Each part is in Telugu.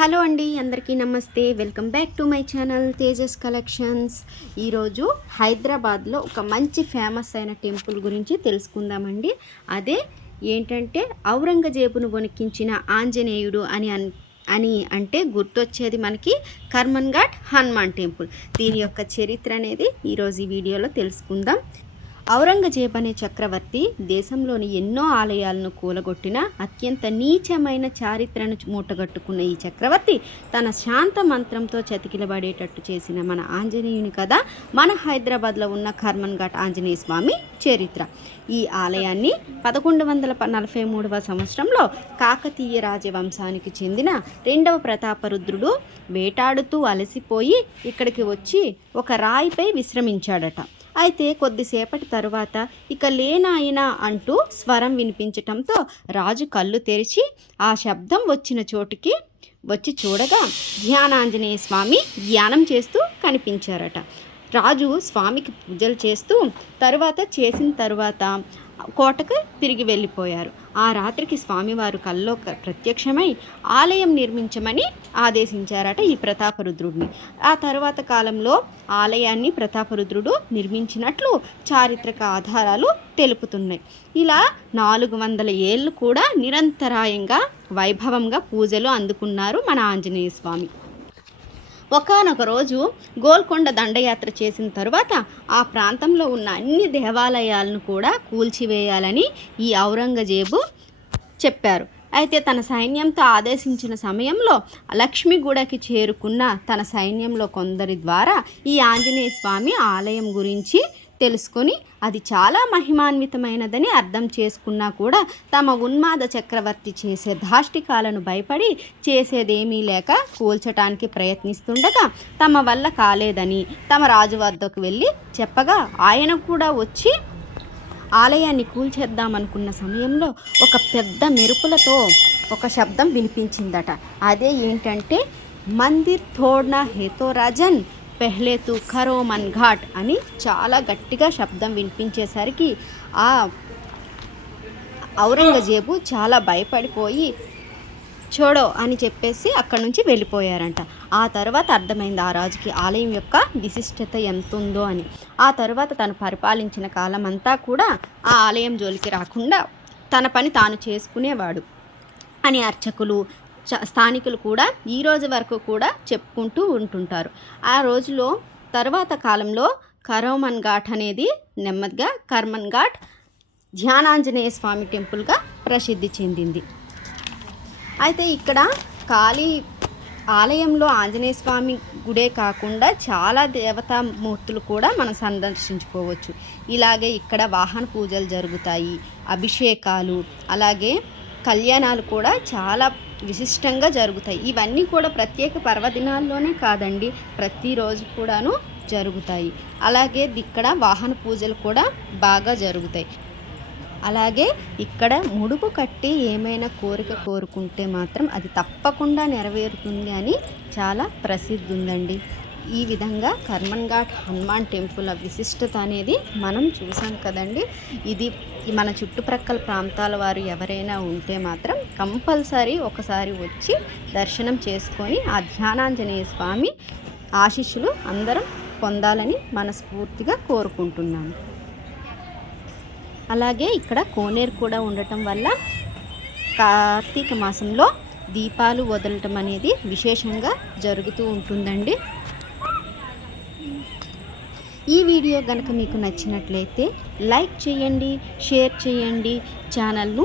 హలో అండి, అందరికీ నమస్తే. Welcome back to my channel Tejas collections. ఈరోజు హైదరాబాద్లో ఒక మంచి ఫేమస్ అయిన టెంపుల్ గురించి తెలుసుకుందామండి. అదే ఏంటంటే ఔరంగజేబును వణికించిన ఆంజనేయుడు అని అంటే గుర్తొచ్చేది మనకి కర్మన్ ఘాట్ హనుమాన్ టెంపుల్. దీని యొక్క చరిత్ర అనేది ఈరోజు ఈ వీడియోలో తెలుసుకుందాం. ఔరంగజేబ్ అనే చక్రవర్తి దేశంలోని ఎన్నో ఆలయాలను కూలగొట్టిన అత్యంత నీచమైన చారిత్రను మూటగట్టుకున్న ఈ చక్రవర్తి తన శాంత మంత్రంతో చతికిలబడేటట్టు చేసిన మన ఆంజనేయుని కథ మన హైదరాబాద్లో ఉన్న కర్మన్ ఘాట్ ఆంజనేయ స్వామి చరిత్ర. ఈ ఆలయాన్ని 1143వ సంవత్సరంలో కాకతీయ రాజవంశానికి చెందిన రెండవ ప్రతాపరుద్రుడు వేటాడుతూ అలసిపోయి ఇక్కడికి వచ్చి ఒక రాయిపై విశ్రమించాడట. అయితే కొద్దిసేపటి తరువాత ఇక లేనాయన అంటూ స్వరం వినిపించటంతో రాజు కళ్ళు తెరిచి ఆ శబ్దం వచ్చిన చోటుకి వచ్చి చూడగా ధ్యానాంజనేయ స్వామి ధ్యానం చేస్తూ కనిపించారట. రాజు స్వామికి పూజలు చేస్తూ చేసిన తరువాత కోటకు తిరిగి వెళ్ళిపోయారు. ఆ రాత్రికి స్వామివారు కల్లో ప్రత్యక్షమై ఆలయం నిర్మించమని ఆదేశించారట ఈ ప్రతాపరుద్రుడిని. ఆ తర్వాత కాలంలో ఆలయాన్ని ప్రతాపరుద్రుడు నిర్మించినట్లు చారిత్రక ఆధారాలు తెలుపుతున్నాయి. ఇలా 400 ఏళ్ళు కూడా నిరంతరాయంగా వైభవంగా పూజలు అందుకున్నారు మన ఆంజనేయ స్వామి. ఒకానొక రోజు గోల్కొండ దండయాత్ర చేసిన తరువాత ఆ ప్రాంతంలో ఉన్న అన్ని దేవాలయాలను కూడా కూల్చివేయాలని ఈ ఔరంగజేబు చెప్పారు. అయితే తన సైన్యంతో ఆదేశించిన సమయంలో లక్ష్మీగూడకి చేరుకున్న తన సైన్యంలో కొందరి ద్వారా ఈ ఆంజనేయ స్వామి ఆలయం గురించి తెలుసుకొని అది చాలా మహిమాన్వితమైనదని అర్థం చేసుకున్నా కూడా తమ ఉన్మాద చక్రవర్తి చేసే ధాష్టికాలను భయపడి చేసేదేమీ లేక కూల్చటానికి ప్రయత్నిస్తుండగా తమ వల్ల కాలేదని తమ రాజు వద్దకు వెళ్ళి చెప్పగా ఆయన కూడా వచ్చి ఆలయాన్ని కూల్చేద్దామనుకున్న సమయంలో ఒక పెద్ద మెరుపులతో ఒక శబ్దం వినిపించిందట. అదే ఏంటంటే మందిర్ తోడ్నా హేతో రాజన్ పెహ్లే తు కరో మన్ ఘాట్ అని చాలా గట్టిగా శబ్దం వినిపించేసరికి ఆ ఔరంగజేబు చాలా భయపడిపోయి చూడో అని చెప్పేసి అక్కడి నుంచి వెళ్ళిపోయారంట. ఆ తర్వాత అర్థమైంది ఆ రాజుకి ఆలయం యొక్క విశిష్టత ఎంత ఉందో అని. ఆ తర్వాత తను పరిపాలించిన కాలం అంతా కూడా ఆ ఆలయం జోలికి రాకుండా తన పని తాను చేసుకునేవాడు అని అర్చకులు స్థానికులు కూడా ఈ రోజు వరకు కూడా చెప్పుకుంటూ ఉంటుంటారు. ఆ రోజులో తర్వాత కాలంలో కర్మన్ ఘాట్ అనేది నెమ్మదిగా కర్మన్ ఘాట్ ధ్యానాంజనేయ స్వామి టెంపుల్గా ప్రసిద్ధి చెందింది. అయితే ఇక్కడ ఆలయంలో ఆంజనేయ స్వామి గుడే కాకుండా చాలా దేవతామూర్తులు కూడా మనం సందర్శించుకోవచ్చు. ఇలాగే ఇక్కడ వాహన పూజలు జరుగుతాయి, అభిషేకాలు, అలాగే కళ్యాణాలు కూడా చాలా విశిష్టంగా జరుగుతాయి. ఇవన్నీ కూడా ప్రత్యేక పర్వదినాల్లోనే కాదండి, ప్రతిరోజు కూడాను జరుగుతాయి. అలాగే ఇక్కడ వాహన పూజలు కూడా బాగా జరుగుతాయి. అలాగే ఇక్కడ ముడుపు కట్టి ఏమైనా కోరిక కోరుకుంటే మాత్రం అది తప్పకుండా నెరవేరుతుంది అని చాలా ప్రసిద్ధి ఉందండి. ఈ విధంగా కర్మన్ ఘాట్ హనుమాన్ టెంపుల్ విశిష్టత అనేది మనం చూసాం కదండి. ఇది మన చుట్టుప్రక్కల ప్రాంతాల వారు ఎవరైనా ఉంటే మాత్రం కంపల్సరీ ఒకసారి వచ్చి దర్శనం చేసుకొని ఆ ధ్యానాంజనేయ స్వామి ఆశీస్సులు అందరం పొందాలని మనస్ఫూర్తిగా కోరుకుంటున్నాను. అలాగే ఇక్కడ కోనేరు కూడా ఉండటం వల్ల కార్తీక మాసంలో దీపాలు వదలటం అనేది విశేషంగా జరుగుతూ ఉంటుందండి. ఈ వీడియో కనుక మీకు నచ్చినట్లయితే లైక్ చేయండి, షేర్ చేయండి. ఛానల్ను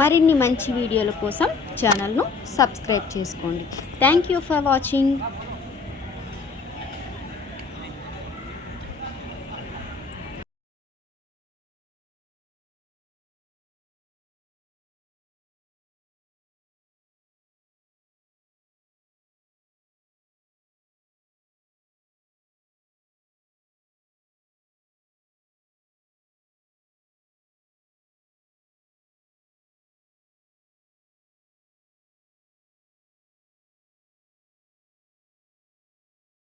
మరిన్ని మంచి వీడియోల కోసం ఛానల్ను సబ్స్క్రైబ్ చేసుకోండి. Thank you for watching.